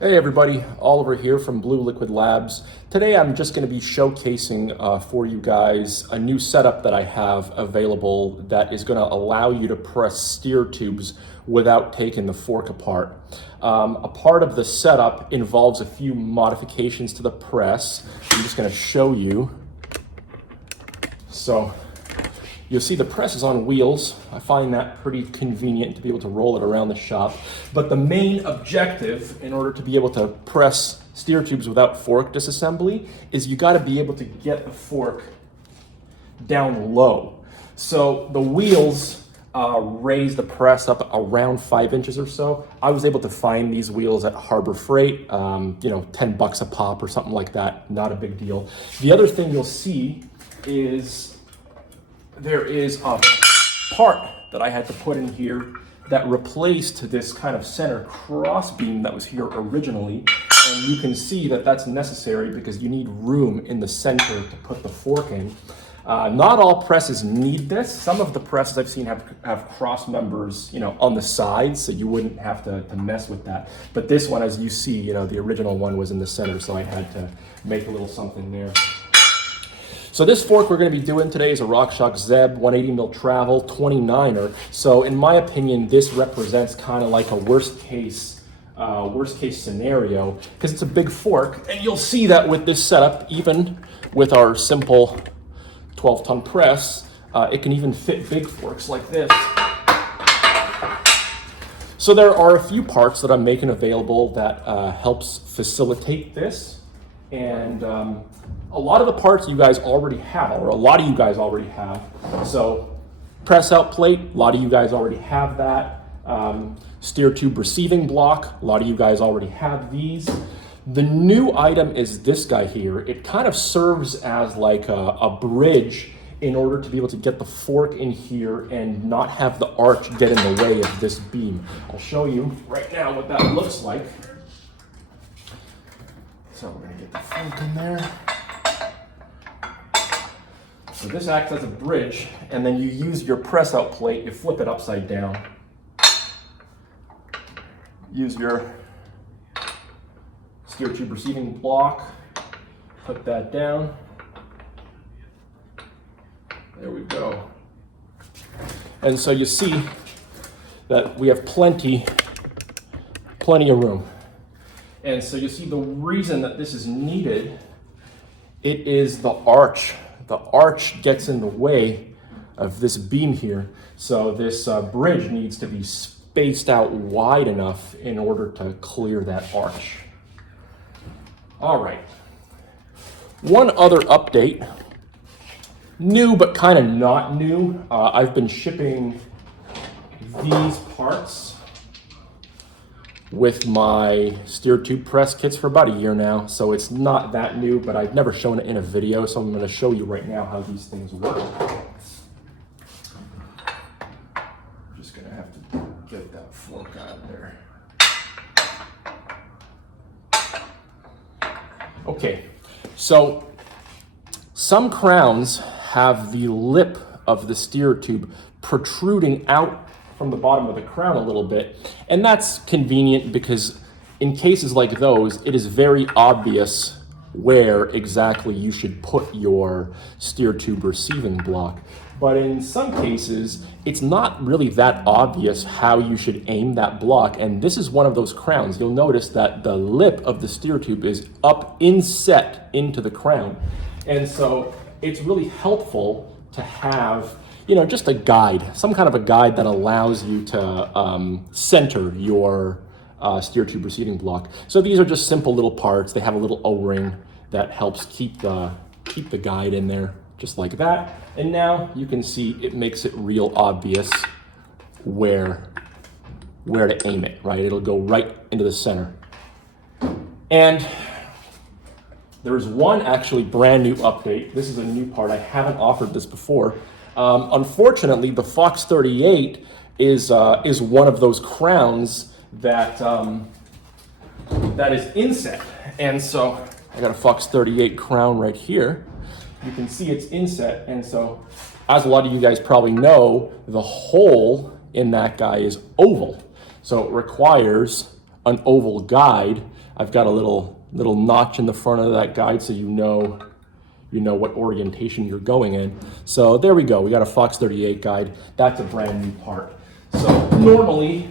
Hey everybody, Oliver here from Blue Liquid Labs. Today I'm just going to be showcasing for you guys a new setup that I have available that is going to allow you to press steer tubes without taking the fork apart. A part of the setup involves a few modifications to the press. I'm just going to show you. So you'll see the press is on wheels. I find that pretty convenient to be able to roll it around the shop. But the main objective in order to be able to press steer tubes without fork disassembly is you got to be able to get the fork down low. So the wheels raise the press up around 5 inches or so. I was able to find these wheels at Harbor Freight, $10 a pop or something like that. Not a big deal. The other thing you'll see is there is a part that I had to put in here that replaced this kind of center cross beam that was here originally. And you can see that that's necessary because you need room in the center to put the fork in. Not all presses need this. Some of the presses I've seen have cross members, on the sides, so you wouldn't have to mess with that. But this one, as you see, the original one was in the center, so I had to make a little something there. So this fork we're going to be doing today is a RockShox Zeb 180 mil travel 29er. So in my opinion, this represents kind of like a worst case scenario because it's a big fork, and you'll see that with this setup, even with our simple 12-ton press, it can even fit big forks like this. So there are a few parts that I'm making available that helps facilitate this, and a lot of the parts you guys already have, or a lot of you guys already have. So press out plate, a lot of you guys already have that. Steer tube receiving block, a lot of you guys already have these. The new item is this guy here. It kind of serves as like a bridge in order to be able to get the fork in here and not have the arch get in the way of this beam. I'll show you right now what that looks like. So we're gonna get the fork in there. So this acts as a bridge, and then you use your press out plate, you flip it upside down. Use your steer tube receiving block, put that down. There we go. And so you see that we have plenty of room. And so you see the reason that this is needed, it is the arch. The arch gets in the way of this beam here. So this bridge needs to be spaced out wide enough in order to clear that arch. All right. One other update, new but kind of not new. I've been shipping these parts with my steer tube press kits for about a year now, so it's not that new, but I've never shown it in a video, so I'm going to show you right now how these things work. I'm just going to have to get that fork out of there. Okay, so some crowns have the lip of the steer tube protruding out from the bottom of the crown a little bit. And that's convenient because in cases like those, it is very obvious where exactly you should put your steer tube receiving block. But in some cases, it's not really that obvious how you should aim that block. And this is one of those crowns. You'll notice that the lip of the steer tube is up inset into the crown. And so it's really helpful to have just a guide, some kind of a guide that allows you to center your steer tube receiving block. So these are just simple little parts. They have a little O-ring that helps keep the guide in there, just like that. And now you can see it makes it real obvious where to aim it, right? It'll go right into the center. And there's one actually brand new update. This is a new part. I haven't offered this before. Unfortunately, the Fox 38 is one of those crowns that is inset, and so I got a Fox 38 crown right here. You can see it's inset, and so as a lot of you guys probably know, the hole in that guy is oval, so it requires an oval guide, I've got a little notch in the front of that guide so you know what orientation you're going in. So there we go. We got a Fox 38 guide. That's a brand new part. So normally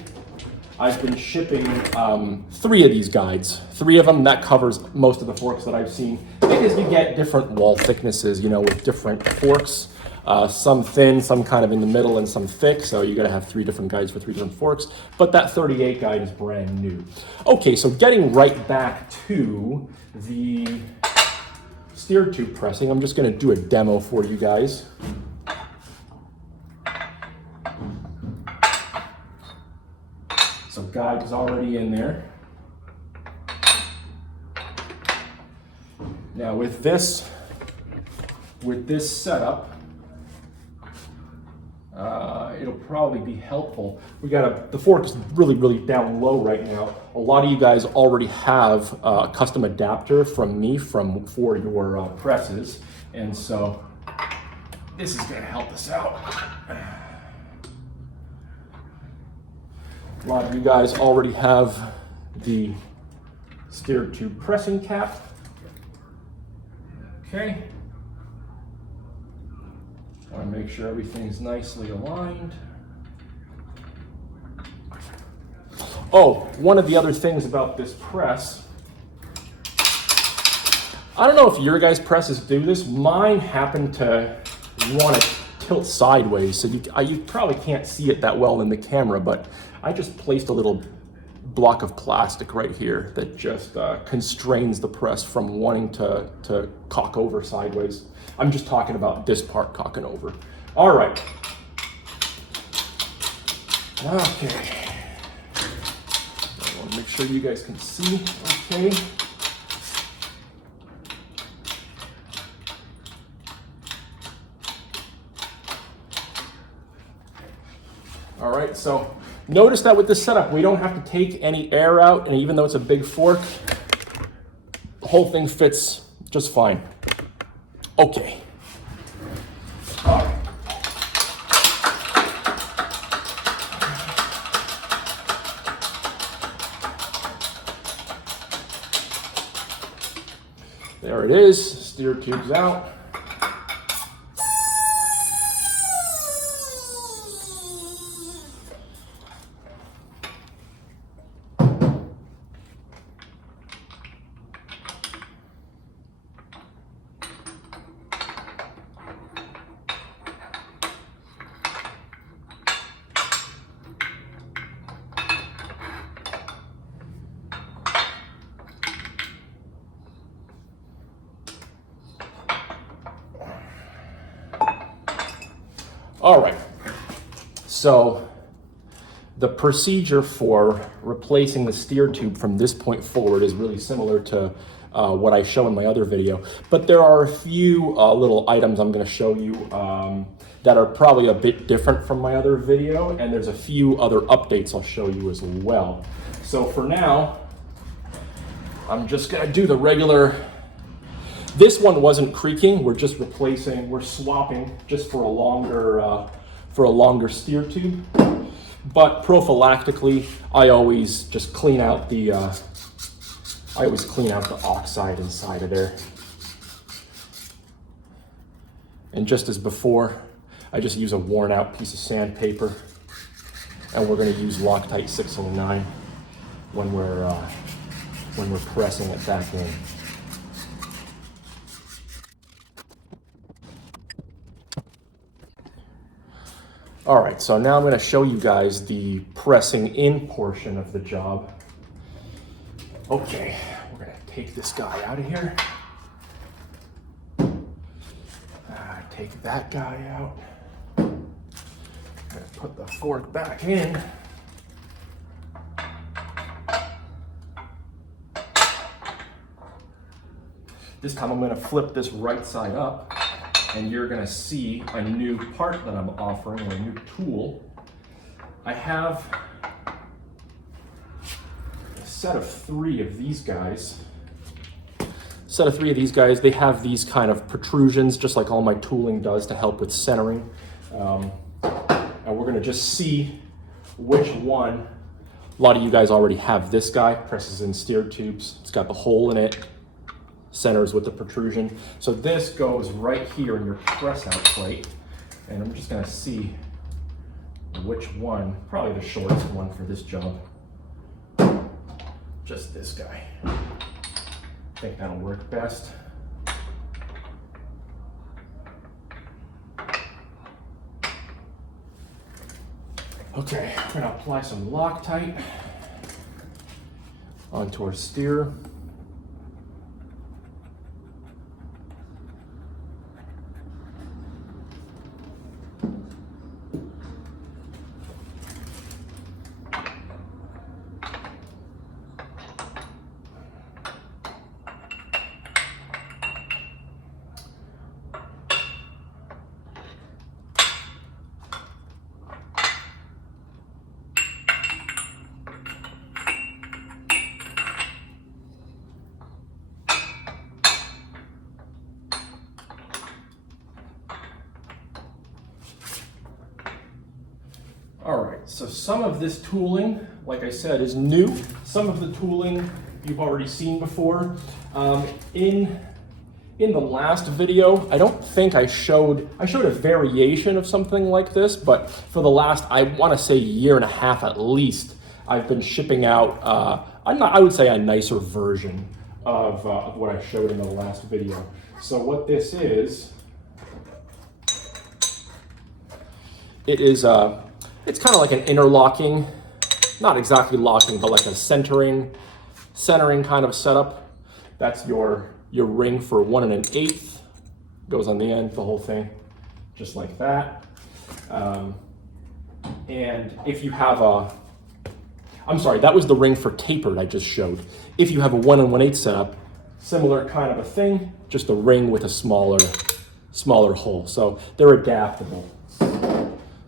I've been shipping 3 of these guides. 3 of them, that covers most of the forks that I've seen, because you get different wall thicknesses, with different forks. Some thin, some kind of in the middle, and some thick. So you're gonna have 3 different guides for 3 different forks. But that 38 guide is brand new. Okay, so getting right back to the steer tube pressing, I'm just gonna do a demo for you guys. So guide is already in there. Now with this setup, it'll probably be helpful. The fork is really down low right now. A lot of you guys already have a custom adapter from me for your presses, and so this is going to help us out. A lot of you guys already have the steer tube pressing cap. Okay. Want to make sure everything's nicely aligned. Oh, one of the other things about this press, I don't know if your guys' presses do this. Mine happen to want to tilt sideways, so you probably can't see it that well in the camera, but I just placed a little block of plastic right here that just constrains the press from wanting to cock over sideways. I'm just talking about this part cocking over. All right. Okay. I want to make sure you guys can see. Okay. All right, so notice that with this setup, we don't have to take any air out, and even though it's a big fork, the whole thing fits just fine. Okay. All right. There it is, steer tube's out. All right, so the procedure for replacing the steer tube from this point forward is really similar to what I show in my other video, but there are a few little items I'm going to show you that are probably a bit different from my other video, and there's a few other updates I'll show you as well. So for now, I'm just going to do the regular. This one wasn't creaking. We're just replacing. We're swapping just for a longer steer tube. But prophylactically, I always just clean out the. I always clean out the oxide inside of there. And just as before, I just use a worn-out piece of sandpaper, and we're going to use Loctite 609 when we're pressing it back in. All right, so now I'm going to show you guys the pressing in portion of the job. Okay, we're going to take this guy out of here. Take that guy out. I'm going to put the fork back in. This time I'm going to flip this right side up, and you're going to see a new part that I'm offering, or a new tool. I have a set of 3 of these guys. They have these kind of protrusions, just like all my tooling does, to help with centering. And we're going to just see which one A lot of you guys already have this guy, presses in steer tubes. It's got the hole in it, centers with the protrusion. So this goes right here in your press out plate. And I'm just gonna see which one, probably the shortest one for this job. Just this guy. I think that'll work best. Okay, we're gonna apply some Loctite onto our steer. All right, so some of this tooling, like I said, is new. Some of the tooling you've already seen before. In the last video, I don't think I showed a variation of something like this, but for the last, I want to say, year and a half at least, I've been shipping out, I would say a nicer version of what I showed in the last video. So what this is, it's kind of like an interlocking, not exactly locking, but like a centering kind of setup. That's your ring for 1 1/8. Goes on the end, the whole thing, just like that. And if you have I'm sorry, that was the ring for tapered I just showed. If you have a 1 1/8 setup, similar kind of a thing, just a ring with a smaller hole. So they're adaptable.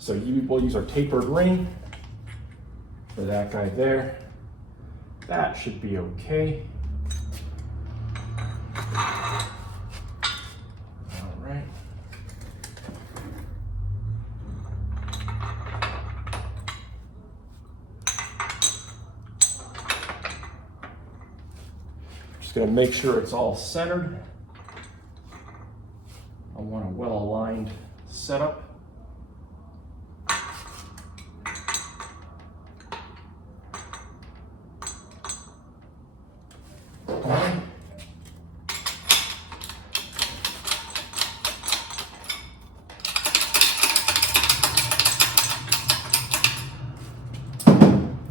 So we'll use our tapered ring for that guy there. That should be okay. All right. Just gonna make sure it's all centered. I want a well-aligned setup.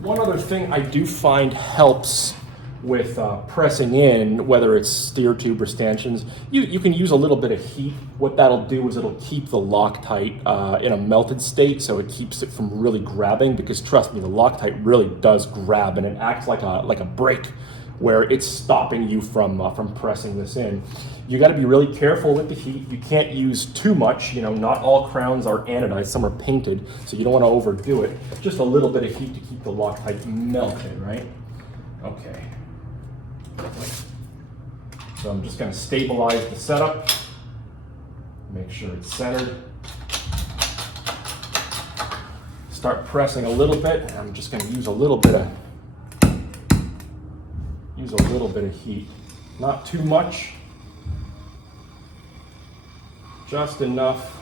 One other thing I do find helps with pressing in, whether it's steer tube or stanchions, you can use a little bit of heat. What that'll do is it'll keep the Loctite in a melted state, so it keeps it from really grabbing, because trust me, the Loctite really does grab, and it acts like a brake where it's stopping you from pressing this in. You got to be really careful with the heat. You can't use too much. You know, not all crowns are anodized, some are painted, so you don't want to overdo it. Just a little bit of heat to keep the Loctite melted, right? Okay. So I'm just going to stabilize the setup, make sure it's centered. Start pressing a little bit, and I'm just going to use a little bit of heat. Not too much, just enough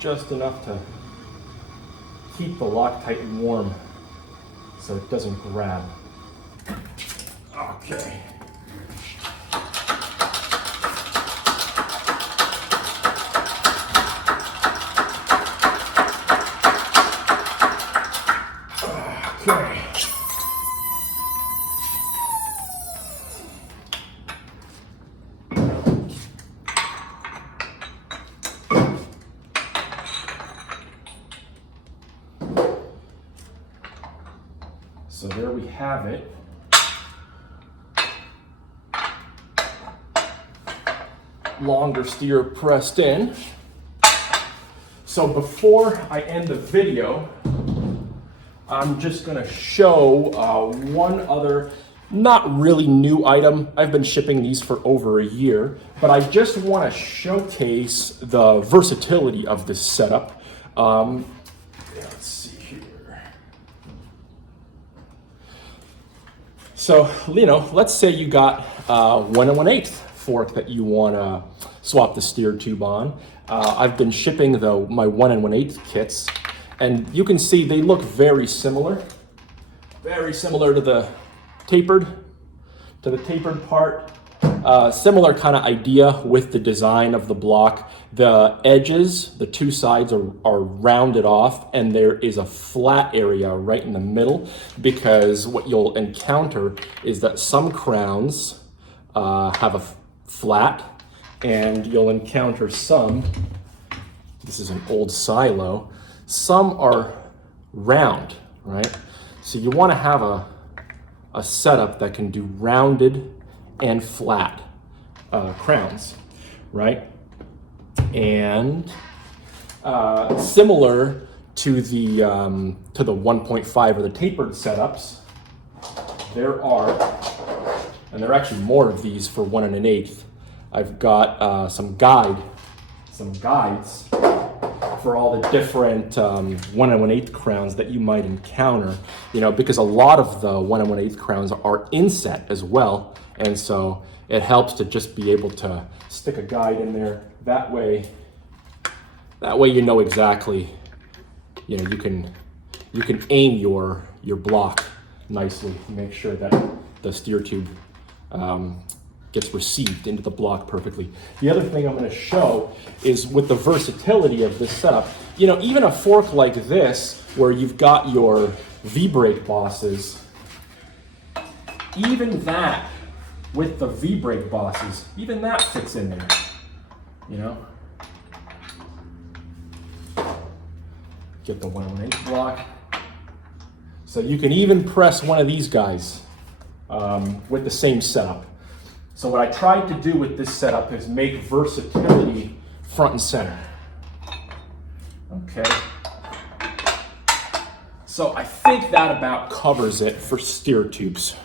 to keep the Loctite warm so it doesn't grab. Okay. Okay. So there we have it. Longer steer pressed in. So before I end the video, I'm just going to show one other not really new item. I've been shipping these for over a year, but I just want to showcase the versatility of this setup. Let's see here. So, let's say you got 1 1/8 fork that you want to swap the steer tube on. I've been shipping my 1 1/8 kits, and you can see they look very similar to the tapered part. Similar kind of idea with the design of the block. The edges, the two sides are rounded off, and there is a flat area right in the middle, because what you'll encounter is that some crowns have a flat, and you'll encounter some, this is an old silo, some are round, right? So you want to have a setup that can do rounded and flat crowns, right? And similar to the 1.5 or the tapered setups, there are actually more of these for 1 1/8. I've got some guides for all the different 1 1/8 crowns that you might encounter, because a lot of the 1 1/8 crowns are inset as well. And so it helps to just be able to stick a guide in there. That way you know exactly, you can aim your block nicely, make sure that the steer tube gets received into the block perfectly. The other thing I'm going to show is with the versatility of this setup, even a fork like this, where you've got your V-brake bosses, even that, with the V-brake bosses, even that fits in there, Get the 1 1/8 block. So you can even press one of these guys with the same setup. So what I tried to do with this setup is make versatility front and center. Okay. So I think that about covers it for steer tubes.